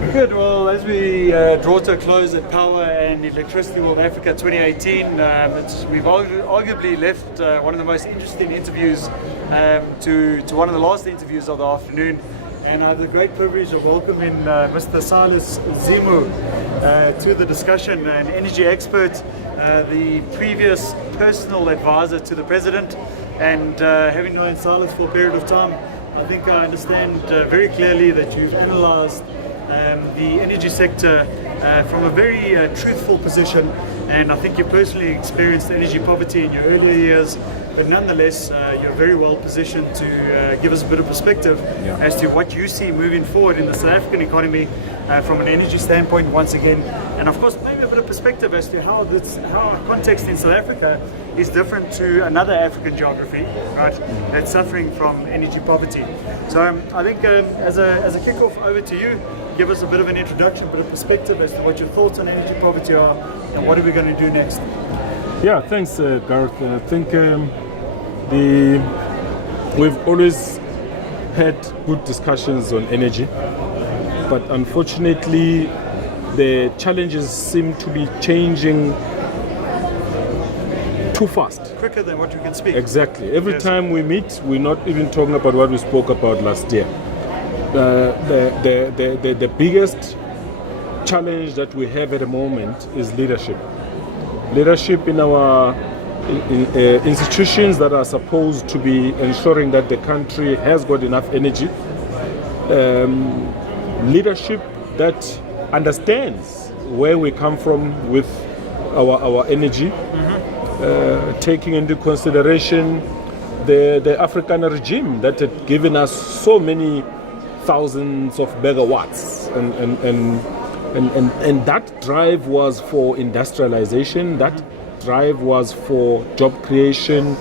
Good. Well, as we draw to a close at Power and Electricity World Africa 2018, we've arguably left one of the most interesting interviews to one of the last interviews of the afternoon. And I have the great privilege of welcoming Mr. Silas Zimu to the discussion, an energy expert, the previous personal advisor to the President, and having known Silas for a period of time, I think I understand very clearly that you've analysed the energy sector from a very truthful position, and I think you personally experienced energy poverty in your earlier years, but nonetheless you're very well positioned to give us a bit of perspective as to what you see moving forward in the South African economy from an energy standpoint once again, and of course maybe a bit of perspective as to how our context in South Africa is different to another African geography, right, that's suffering from energy poverty. So I think as a kick-off, over to you. Give us a bit of an introduction, a bit of perspective as to what your thoughts on energy poverty are and what are we going to do next. Yeah, thanks, Gareth. I think we've always had good discussions on energy, but unfortunately the challenges seem to be changing too fast. Quicker than what you can speak. Exactly. Every time we meet, we're not even talking about what we spoke about last year. The biggest challenge that we have at the moment is leadership. Leadership in our institutions that are supposed to be ensuring that the country has got enough energy. Leadership that understands where we come from with our energy, taking into consideration the African regime that had given us so many thousands of megawatts, and that drive was for industrialization, that drive was for job creation,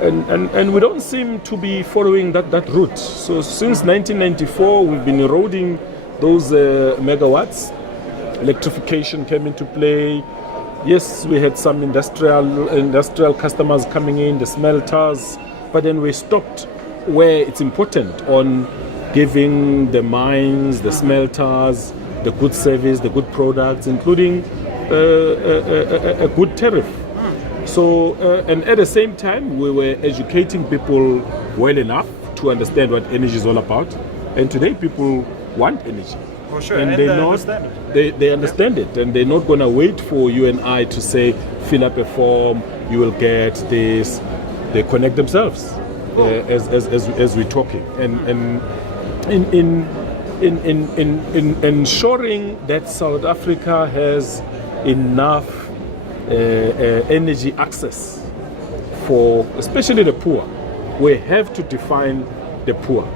and we don't seem to be following that route. So since 1994 we've been eroding those megawatts. Electrification came into play. Yes, we had some industrial customers coming in, the smelters, but then we stopped where it's important on giving the mines, the smelters, the good service, the good products, including a good tariff. So, and at the same time, we were educating people well enough to understand what energy is all about. And today, people want energy. For sure, and they understand it. They understand it, and they're not going to wait for you and I to say, fill up a form, you will get this. They connect themselves as we're talking. And in ensuring that South Africa has enough energy access for especially the poor, we have to define the poor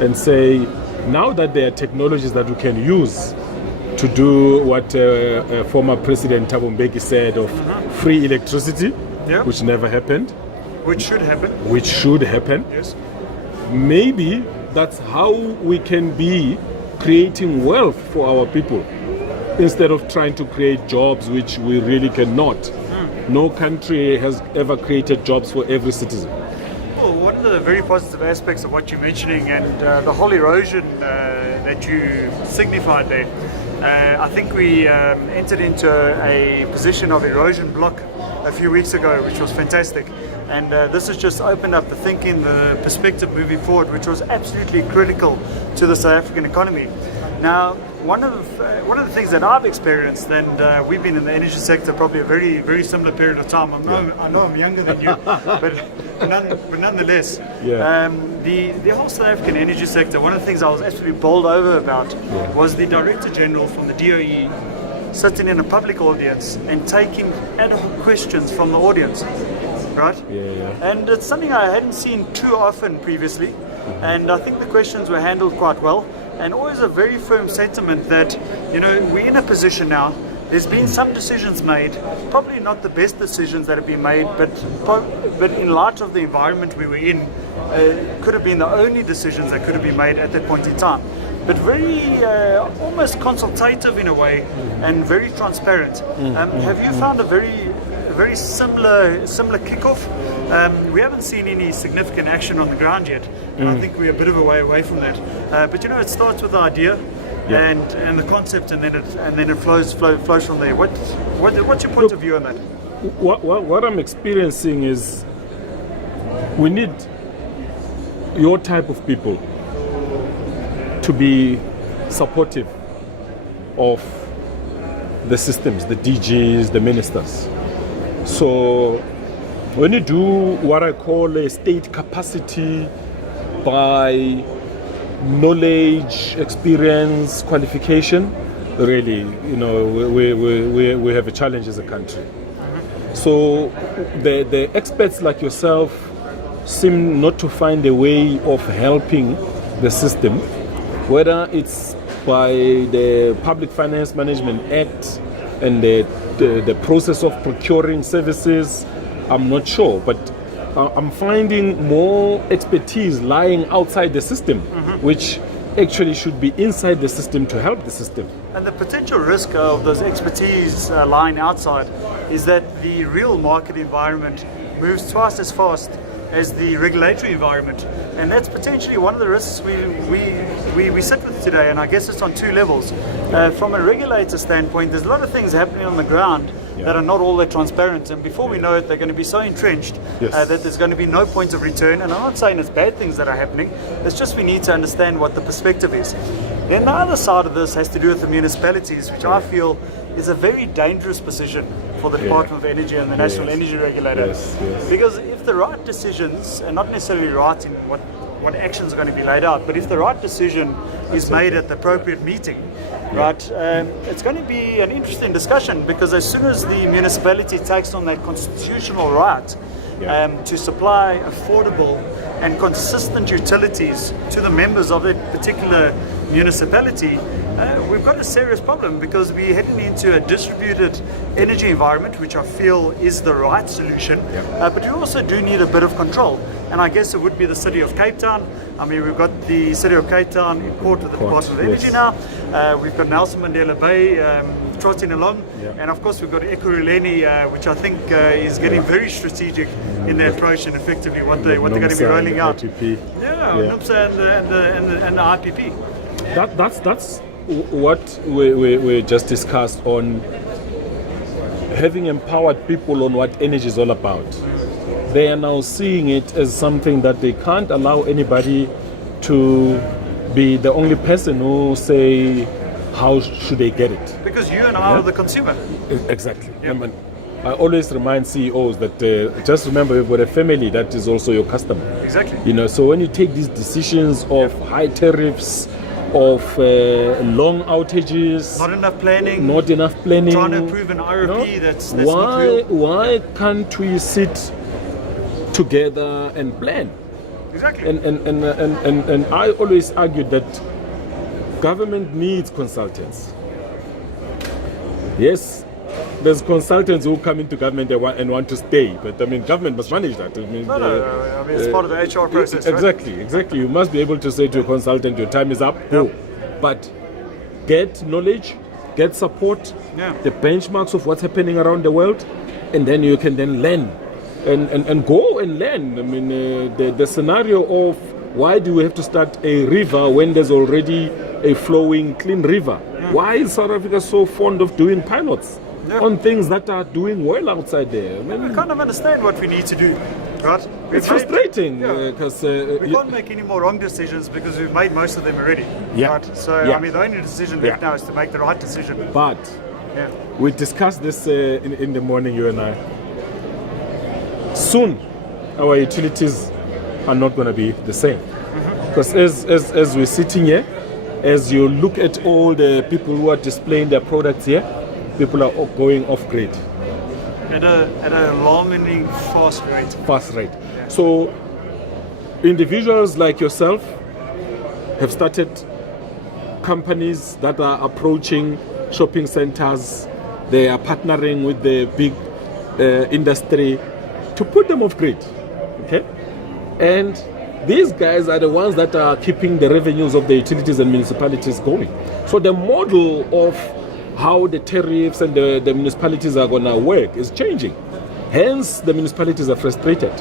and say, now that there are technologies that we can use to do what former President Thabo Mbeki said of free electricity, which never happened. Which should happen. Yes. Maybe that's how we can be creating wealth for our people instead of trying to create jobs which we really cannot. No country has ever created jobs for every citizen. Well, one of the very positive aspects of what you're mentioning and the whole erosion that you signified there, I think we entered into a position of erosion block a few weeks ago, which was fantastic. And this has just opened up the thinking, the perspective moving forward, which was absolutely critical to the South African economy. Now, one of the things that I've experienced, and we've been in the energy sector probably a very, very similar period of time. I know I'm younger than you, but nonetheless, the whole South African energy sector, one of the things I was absolutely bowled over about was the Director General from the DOE sitting in a public audience and taking ad hoc questions from the audience. Right? And it's something I hadn't seen too often previously, and I think the questions were handled quite well, and always a very firm sentiment that, you know, we're in a position now, there's been some decisions made, probably not the best decisions that have been made, but in light of the environment we were in, could have been the only decisions that could have been made at that point in time. But very almost consultative in a way, and very transparent. Have you found a very similar kickoff? We haven't seen any significant action on the ground yet, and I think we're a bit of a way away from that. But you know, it starts with the idea. Yeah. and the concept, and then it flows from there. What's your point of view on that? What I'm experiencing is we need your type of people to be supportive of the systems, the DGs, the ministers. So when you do what I call a state capacity by knowledge, experience, qualification, really, we have a challenge as a country. So the experts like yourself seem not to find a way of helping the system, whether it's by the Public Finance Management Act and the process of procuring services. I'm not sure, but I'm finding more expertise lying outside the system, which actually should be inside the system to help the system. And the potential risk of those expertise lying outside is that the real market environment moves twice as fast as the regulatory environment, and that's potentially one of the risks we sit with today. And I guess it's on two levels. From a regulator standpoint, there's a lot of things happening on the ground that are not all that transparent, and before we know it, they're going to be so entrenched that there's going to be no point of return. And I'm not saying it's bad things that are happening, it's just we need to understand what the perspective is. Then the other side of this has to do with the municipalities, which I feel is a very dangerous position for the Department of Energy and the National Energy Regulator. Because if the right decisions, and not necessarily right in what actions are going to be laid out, but if the right decision is made at the appropriate meeting, it's going to be an interesting discussion, because as soon as the municipality takes on that constitutional right to supply affordable and consistent utilities to the members of that particular municipality, we've got a serious problem, because we're heading into a distributed energy environment, which I feel is the right solution, but we also do need a bit of control. And I guess it would be the City of Cape Town. I mean, we've got the City of Cape Town in court with the Department of Energy now. We've got Nelson Mandela Bay trotting along. And of course, we've got Ekurhuleni, which I think is getting very strategic in their approach and effectively what they're going to be rolling out. NUMSA and the IPP. That's what we just discussed on having empowered people on what energy is all about. They are now seeing it as something that they can't allow anybody to be the only person who say how should they get it. Because you and I are the consumer. Exactly. I always remind CEOs that just remember, you've got a family that is also your customer. Exactly. So when you take these decisions of high tariffs, of long outages, not enough planning, trying to approve an IRP that's why can't we sit together and plan? Exactly. And I always argue that government needs consultants. Yes, there's consultants who come into government and want to stay, but I mean, government must manage that. I mean, it's part of the HR process. Exactly. You must be able to say to a consultant, your time is up, go. But get knowledge, get support, the benchmarks of what's happening around the world, and then you can then learn and go and learn. I mean, the scenario of why do we have to start a river when there's already a flowing clean river? Why is South Africa so fond of doing pilots on things that are doing well outside there? I mean, we kind of understand what we need to do, right? It's frustrating because we can't make any more wrong decisions because we've made most of them already. Right? So I mean, the only decision left now is to make the right decision. But we discussed this in the morning, you and I. Soon, our utilities are not going to be the same, because as we're sitting here, as you look at all the people who are displaying their products here, people are going off grid at an alarmingly fast rate. So individuals like yourself have started companies that are approaching shopping centers. They are partnering with the big industry to put them off grid. Okay, and these guys are the ones that are keeping the revenues of the utilities and municipalities going. So the model of how the tariffs and the municipalities are going to work is changing. Hence, the municipalities are frustrated.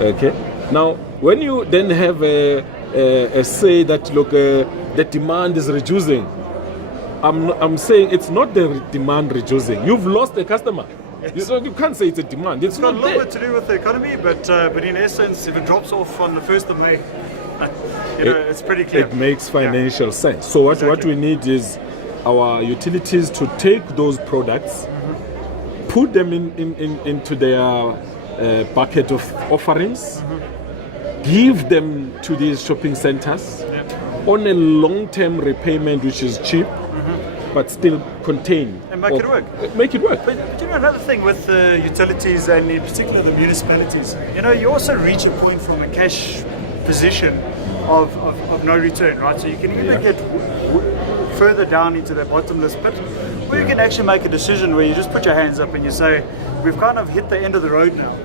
Okay. Now, when you then have a say that, look, the demand is reducing, I'm saying it's not the demand reducing. You've lost a customer. Yes. You can't say it's a demand. It's It's got not a little there. bit to do with the economy, but in essence, if it drops off on the 1st of May, it's pretty clear. It makes financial sense. So what Exactly. we need is our utilities to take those products, put them into their bucket of offerings, give them to these shopping centers on a long-term repayment which is cheap, but still contain. And make it work. Make it work. But another thing with the utilities and in particular the municipalities, you also reach a point from a cash position of no return, right? So you can either get further down into the bottomless pit, or you can actually make a decision where you just put your hands up and you say, we've kind of hit the end of the road now.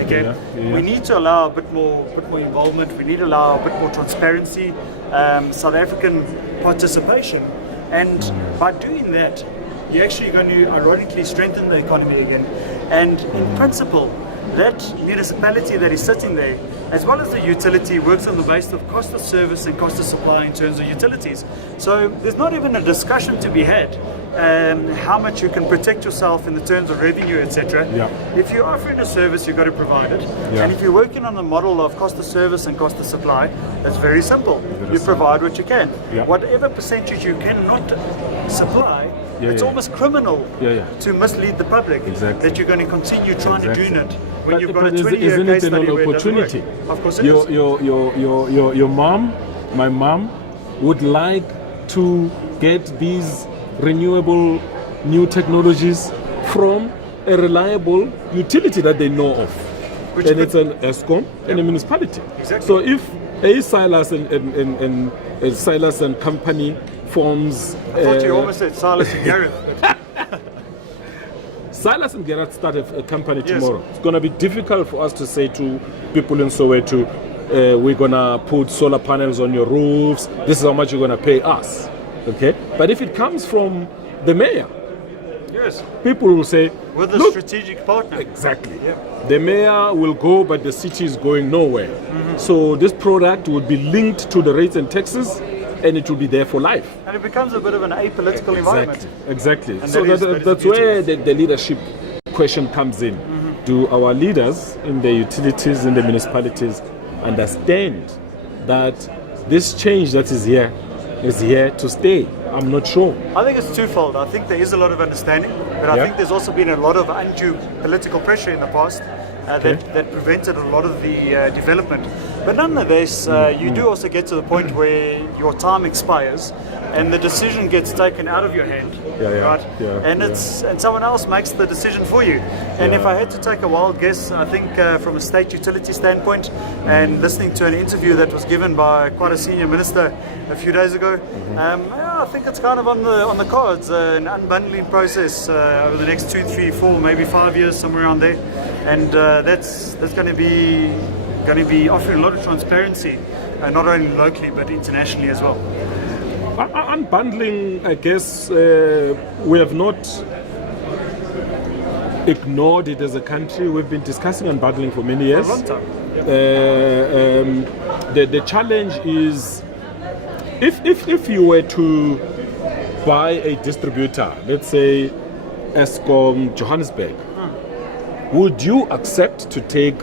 Okay, we need to allow a bit more involvement. We need to allow a bit more transparency, South African participation, and by doing that, you're actually going to ironically strengthen the economy again. And in principle, that municipality that is sitting there, as well as the utility, works on the basis of cost of service and cost of supply in terms of utilities. So there's not even a discussion to be had how much you can protect yourself in the terms of revenue, etc. Yeah. If you're offering a service, you've got to provide it. Yeah. And if you're working on the model of cost of service and cost of supply, that's very simple. You provide what you can. Yeah. Whatever percentage you cannot supply, it's yeah. almost criminal to mislead the public that you're going to continue trying to do it when you've got a 20-year isn't case it an study where it doesn't work. opportunity? Of course it is. Your mom, my mom, would like to get these renewable new technologies from a reliable utility that they know of. And it's an ESCOM and a municipality. Exactly. So if a Silas and Silas and company forms... I thought you almost said Silas and Gareth. Silas and Gerard start a company tomorrow. It's going to be difficult for us to say to people in Soweto, we're going to put solar panels on your roofs. This is how much you're going to pay us. Okay? But if it comes from the mayor, people will say, with a look, strategic partner. Exactly. The mayor will go, but the city is going nowhere. So this product will be linked to the rates and taxes, and it will be there for life. And it becomes a bit of an apolitical environment. Exactly. And So that's where the leadership question comes in. Do our leaders in the utilities, in the municipalities, understand that this change that is here to stay? I'm not sure. I think it's twofold. I think there is a lot of understanding, but I think there's also been a lot of undue political pressure in the past that prevented a lot of the development. But nonetheless, you do also get to the point where your time expires and the decision gets taken out of your hand, right? And someone else makes the decision for you. And if I had to take a wild guess, I think from a state utility standpoint, and listening to an interview that was given by quite a senior minister a few days ago, I think it's kind of on the cards, an unbundling process over the next 2, 3, 4, maybe 5 years, somewhere around there, and that's going to be offering a lot of transparency, not only locally but internationally as well. Unbundling, I guess, we have not ignored it as a country. We've been discussing unbundling for many years. For a long time. The challenge is, if you were to buy a distributor, let's say ESCOM Johannesburg, would you accept to take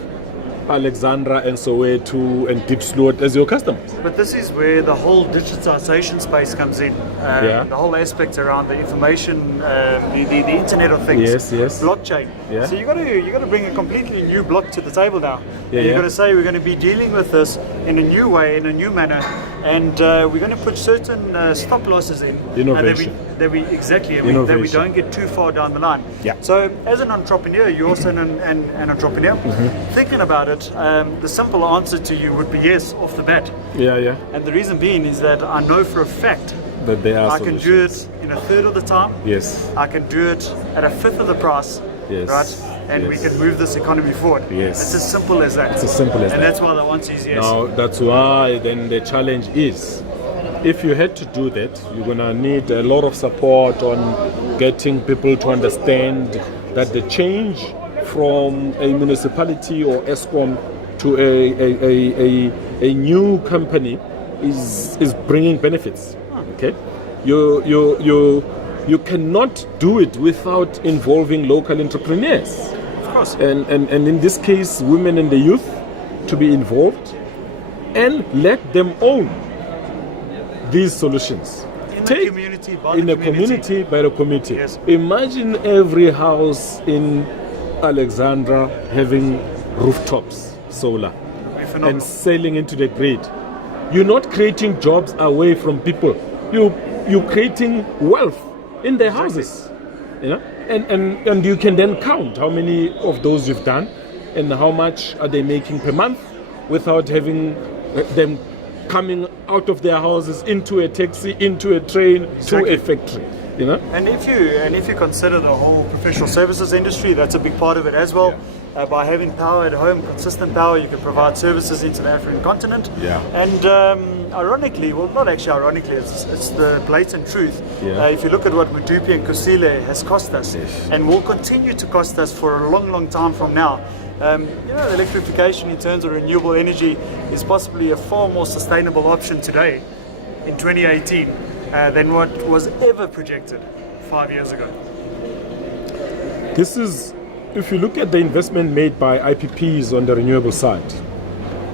Alexandra and Soweto and Diepsloot as your customers? But this is where the whole digitization space comes in. The whole aspect around the information, the Internet of Things, blockchain. So you got to bring a completely new block to the table now. You've got to say we're going to be dealing with this in a new way, in a new manner, and we're going to put certain stop losses in. Innovation. That we don't get too far down the line. So as an entrepreneur, you're also an entrepreneur. Thinking about it, the simple answer to you would be yes off the bat. And the reason being is that I know for a fact that there are I can do it in a third of the time. I can do it at a fifth of the price. Right? And we can move this economy forward. It's as simple as that. It's as simple as that. And that's why the answer is yes. Now, that's why then the challenge is, if you had to do that, you're going to need a lot of support on getting people to understand that the change from a municipality or ESCOM to a new company is bringing benefits. Okay, You cannot do it without involving local entrepreneurs. Of course. And in this case, women and the youth to be involved and let them own these solutions. In the community, by in the a community, by the community. Yes. Imagine every house in Alexandra having rooftops, solar, Phenomenal. and selling into the grid. You're not creating jobs away from people. You're creating wealth in their houses. You know? And you can then count how many of those you've done and how much are they making per month without having them coming out of their houses into a taxi, into a train, Exactly. to a factory. You know? And if you consider the whole professional services industry, that's a big part of it as well. By having power at home, consistent power, you can provide services into the African continent. Yeah. And ironically, well, not actually ironically, it's the blatant truth. Yeah. If you look at what Mudupi and Kusile has cost us, and will continue to cost us for a long, long time from now. Electrification in terms of renewable energy is possibly a far more sustainable option today in 2018 than what was ever projected 5 years ago. This is, if you look at the investment made by IPPs on the renewable side,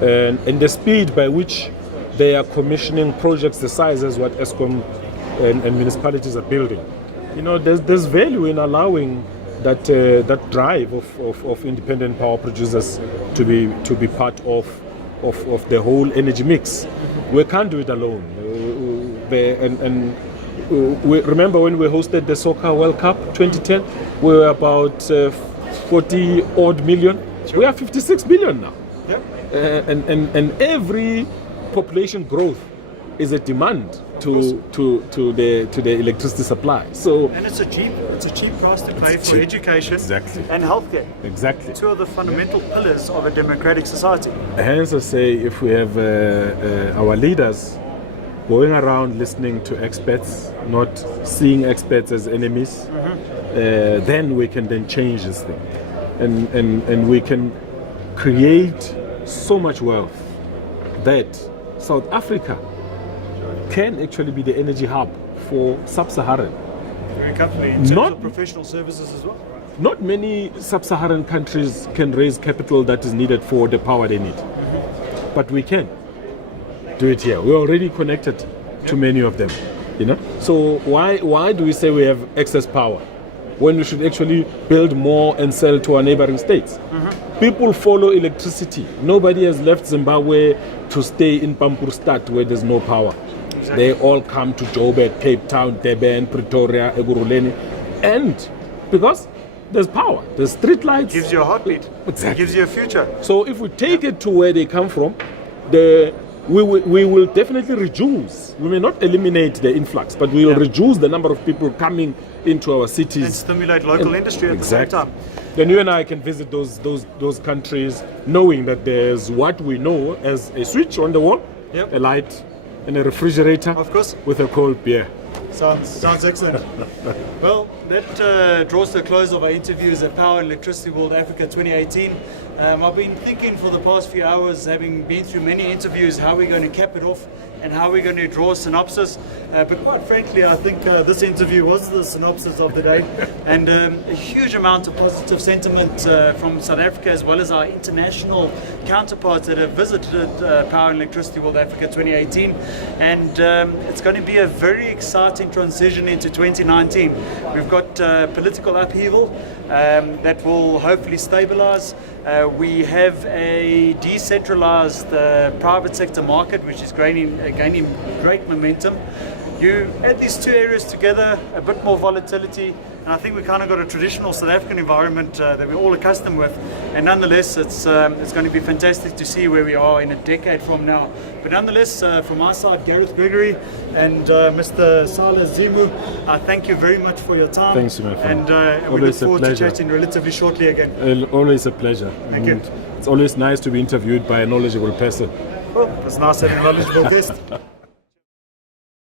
and the speed by which they are commissioning projects the size as what ESCOM and municipalities are building, there's value in allowing that drive of independent power producers to be part of the whole energy mix. We can't do it alone. We remember when we hosted the Soccer World Cup 2010, we were about 40 odd million. We are 56 billion now. Yep. And every population growth is a demand to the electricity supply. So and it's a cheap price to pay for cheap. education Exactly. and healthcare. Exactly. Two of the fundamental pillars of a democratic society. Hence, I say if we have our leaders going around listening to experts, not seeing experts as enemies, then we can then change this thing, and we can create so much wealth that South Africa can actually be the energy hub for sub-Saharan. Very comfortably in terms of professional services as well. Not many sub-Saharan countries can raise capital that is needed for the power they need, but we can do it here. We're already connected to many of them, So why do we say we have excess power when we should actually build more and sell to our neighboring states? People follow electricity. Nobody has left Zimbabwe to stay in Pampurstad where there's no power. Exactly. They all come to Joburg, Cape Town, Durban, Pretoria, Ekurhuleni, and because there's power, there's street lights. Gives you a heartbeat. Exactly. Gives you a future. So if we take it to where they come from, we will definitely reduce. We may not eliminate the influx, but we will reduce the number of people coming into our cities and stimulate local industry at the same time. Then you and I can visit those countries, knowing that there's what we know as a switch on the wall, a light, and a refrigerator, of course, with a cold beer. Sounds excellent. Well, that draws to the close of our interviews at Power and Electricity World Africa 2018. I've been thinking for the past few hours, having been through many interviews, how we're going to cap it off and how we're going to draw a synopsis. But quite frankly, I think this interview was the synopsis of the day, and a huge amount of positive sentiment from South Africa as well as our international counterparts that have visited Power and Electricity World Africa 2018. And it's going to be a very exciting transition into 2019. We've got political upheaval that will hopefully stabilize. We have a decentralized private sector market which is gaining great momentum. You add these two areas together, a bit more volatility, and I think we kind of got a traditional South African environment that we're all accustomed with. And nonetheless, it's going to be fantastic to see where we are in a decade from now. But nonetheless, from our side, Gareth Gregory and Mr. Silas Zimu, thank you very much for your time. Thanks, my friend. And we look forward to chatting relatively shortly again. Always a pleasure. Thank you. It's always nice to be interviewed by a knowledgeable person. Well, it's nice having a knowledgeable guest.